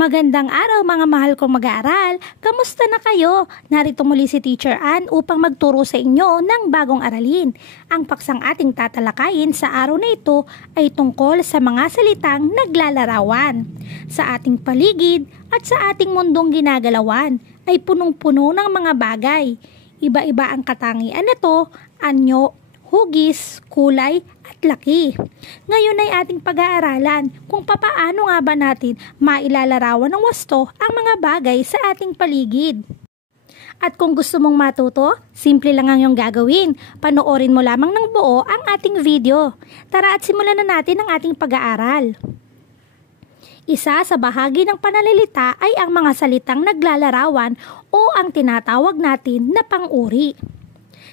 Magandang araw mga mahal kong mag-aaral. Kamusta na kayo? Narito muli si Teacher Ann upang magturo sa inyo ng bagong aralin. Ang paksang ating tatalakayin sa araw na ito ay tungkol sa mga salitang naglalarawan. Sa ating paligid at sa ating mundong ginagalawan ay punong-puno ng mga bagay. Iba-iba ang katangian nito, anyo, hugis, kulay at laki. Ngayon ay ating pag-aaralan kung papaano nga ba natin mailalarawan ng wasto ang mga bagay sa ating paligid. At kung gusto mong matuto, simple lang ang iyong gagawin. Panoorin mo lamang ng buo ang ating video. Tara at simulan na natin ang ating pag-aaral. Isa sa bahagi ng pananalita ay ang mga salitang naglalarawan o ang tinatawag natin na pang-uri.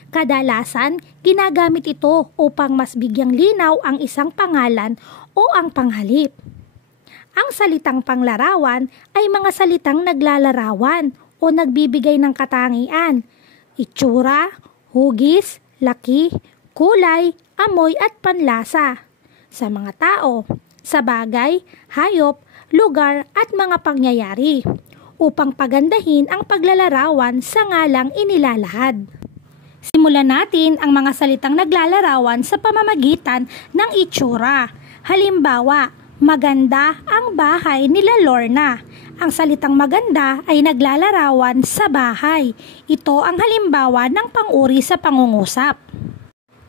Kadalasan, ginagamit ito upang mas bigyang linaw ang isang pangalan o ang panghalip. Ang salitang panglarawan ay mga salitang naglalarawan o nagbibigay ng katangian, itsura, hugis, laki, kulay, amoy at panlasa sa mga tao, sa bagay, hayop, lugar at mga pangyayari upang pagandahin ang paglalarawan sa ngalang inilalahad. Simulan natin ang mga salitang naglalarawan sa pamamagitan ng itsura. Halimbawa, maganda ang bahay nila Lorna. Ang salitang maganda ay naglalarawan sa bahay. Ito ang halimbawa ng pang-uri sa pangungusap.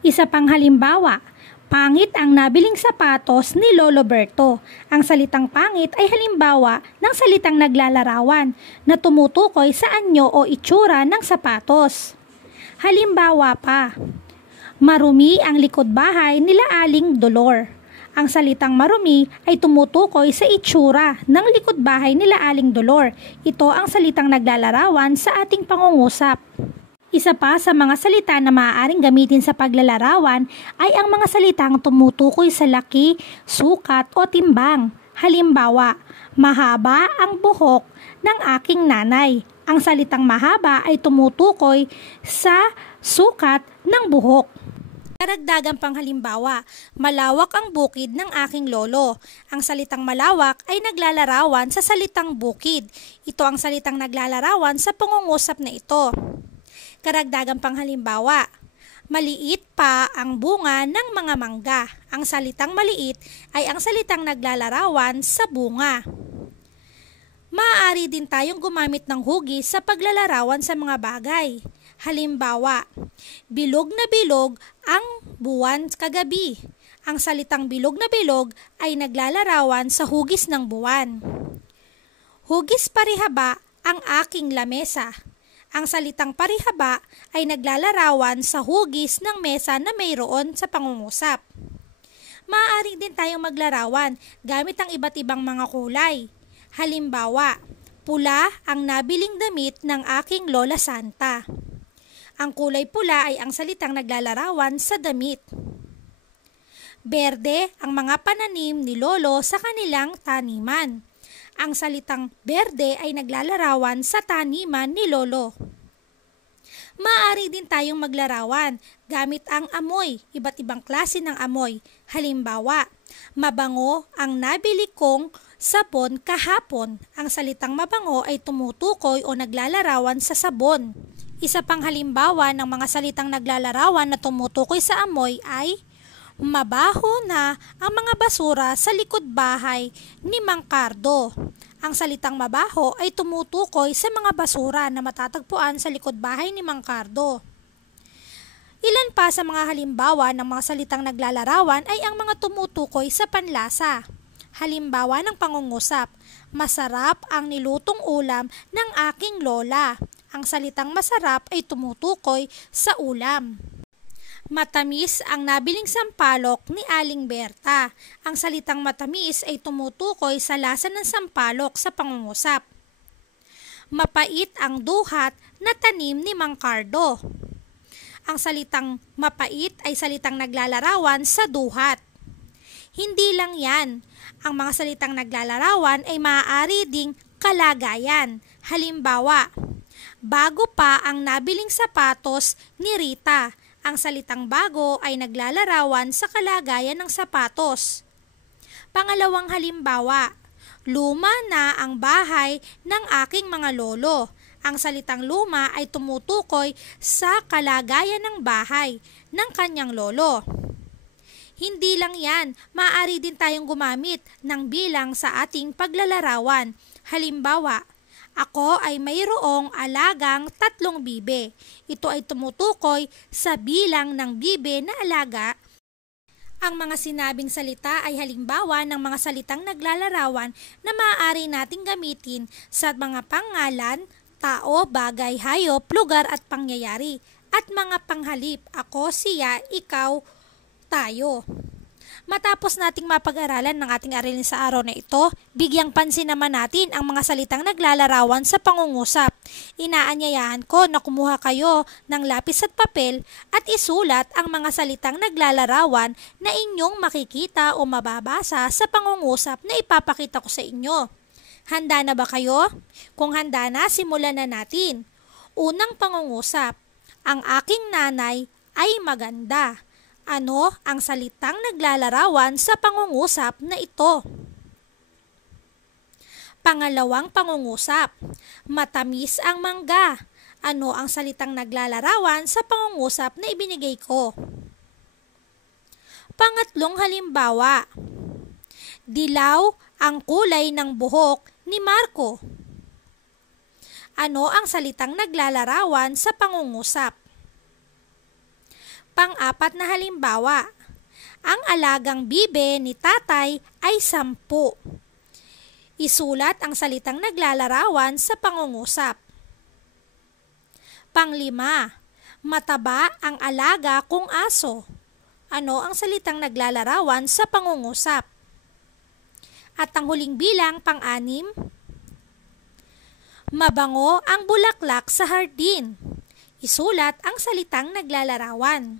Isa pang halimbawa, pangit ang nabiling sapatos ni Lolo Berto. Ang salitang pangit ay halimbawa ng salitang naglalarawan na tumutukoy sa anyo o itsura ng sapatos. Halimbawa pa, marumi ang likod bahay nila Aling Dolor. Ang salitang marumi ay tumutukoy sa itsura ng likod bahay nila Aling Dolor. Ito ang salitang naglalarawan sa ating pangungusap. Isa pa sa mga salita na maaaring gamitin sa paglalarawan ay ang mga salitang tumutukoy sa laki, sukat o timbang. Halimbawa, mahaba ang buhok ng aking nanay. Ang salitang mahaba ay tumutukoy sa sukat ng buhok. Karagdagang panghalimbawa, malawak ang bukid ng aking lolo. Ang salitang malawak ay naglalarawan sa salitang bukid. Ito ang salitang naglalarawan sa pangungusap na ito. Karagdagang panghalimbawa, maliit pa ang bunga ng mga mangga. Ang salitang maliit ay ang salitang naglalarawan sa bunga. Maaari din tayong gumamit ng hugis sa paglalarawan sa mga bagay. Halimbawa, bilog na bilog ang buwan kagabi. Ang salitang bilog na bilog ay naglalarawan sa hugis ng buwan. Hugis parihaba ang aking lamesa. Ang salitang parihaba ay naglalarawan sa hugis ng mesa na mayroon sa pangungusap. Maaari din tayong maglarawan gamit ang iba't ibang mga kulay. Halimbawa, pula ang nabiling damit ng aking Lola Santa. Ang kulay pula ay ang salitang naglalarawan sa damit. Berde ang mga pananim ni Lolo sa kanilang taniman. Ang salitang berde ay naglalarawan sa taniman ni Lolo. Maaari din tayong maglarawan gamit ang amoy, iba't ibang klase ng amoy. Halimbawa, mabango ang nabili kong sabon kahapon. Ang salitang mabango ay tumutukoy o naglalarawan sa sabon. Isa pang halimbawa ng mga salitang naglalarawan na tumutukoy sa amoy ay mabaho na ang mga basura sa likod bahay ni Mang Cardo. Ang salitang mabaho ay tumutukoy sa mga basura na matatagpuan sa likod bahay ni Mang Cardo. Ilan pa sa mga halimbawa ng mga salitang naglalarawan ay ang mga tumutukoy sa panlasa. Halimbawa ng pangungusap, masarap ang nilutong ulam ng aking lola. Ang salitang masarap ay tumutukoy sa ulam. Matamis ang nabiling sampalok ni Aling Berta. Ang salitang matamis ay tumutukoy sa lasa ng sampalok sa pangungusap. Mapait ang duhat na tanim ni Mang Cardo. Ang salitang mapait ay salitang naglalarawan sa duhat. Hindi lang yan. Ang mga salitang naglalarawan ay maaari ding kalagayan. Halimbawa, bago pa ang nabiling sapatos ni Rita. Ang salitang bago ay naglalarawan sa kalagayan ng sapatos. Pangalawang halimbawa, Luma na ang bahay ng aking mga lolo. Ang salitang luma ay tumutukoy sa kalagayan ng bahay ng kanyang lolo. Hindi lang yan, maaari din tayong gumamit ng bilang sa ating paglalarawan. Halimbawa, ako ay mayroong alagang 3 bibe. Ito ay tumutukoy sa bilang ng bibe na alaga. Ang mga sinabing salita ay halimbawa ng mga salitang naglalarawan na maaari nating gamitin sa mga pangalan, tao, bagay, hayop, lugar at pangyayari. At mga panghalip, ako, siya, ikaw, tayo. Matapos nating mapag-aralan ng ating aralin sa araw na ito, bigyang pansin naman natin ang mga salitang naglalarawan sa pangungusap. Inaanyayahan ko na kumuha kayo ng lapis at papel at isulat ang mga salitang naglalarawan na inyong makikita o mababasa sa pangungusap na ipapakita ko sa inyo. Handa na ba kayo? Kung handa na, simulan na natin. Unang pangungusap, ang aking nanay ay maganda. Ano ang salitang naglalarawan sa pangungusap na ito? Pangalawang pangungusap, matamis ang mangga. Ano ang salitang naglalarawan sa pangungusap na ibinigay ko? Pangatlong halimbawa, dilaw ang kulay ng buhok ni Marco. Ano ang salitang naglalarawan sa pangungusap? Pang-apat na halimbawa, ang alagang bibe ni tatay ay 10. Isulat ang salitang naglalarawan sa pangungusap. Pang-5, mataba ang alaga kong aso. Ano ang salitang naglalarawan sa pangungusap? At ang huling bilang, pang-6, mabango ang bulaklak sa hardin. Isulat ang salitang naglalarawan.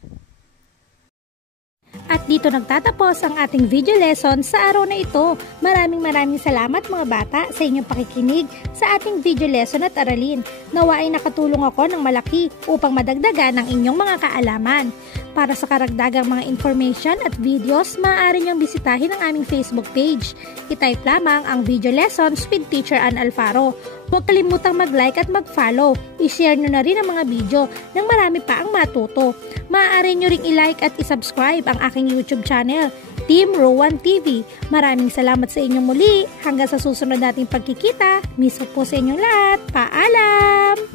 At dito nagtatapos ang ating video lesson sa araw na ito. Maraming salamat mga bata sa inyong pakikinig sa ating video lesson at aralin. Nawa ay nakatulong ako ng malaki upang madagdagan ang inyong mga kaalaman. Para sa karagdagang mga information at videos, maaari niyong bisitahin ang aming Facebook page. I-type lamang ang video lessons with Teacher Ann Alfaro. Huwag kalimutang mag-like at mag-follow. I-share nyo na rin ang mga video nang marami pa ang matuto. Maaari nyo ring i-like at i-subscribe ang aking YouTube channel, Team Rowan TV. Maraming salamat sa inyong muli. Hanggang sa susunod nating pagkikita. Miss po sa inyong lahat. Paalam!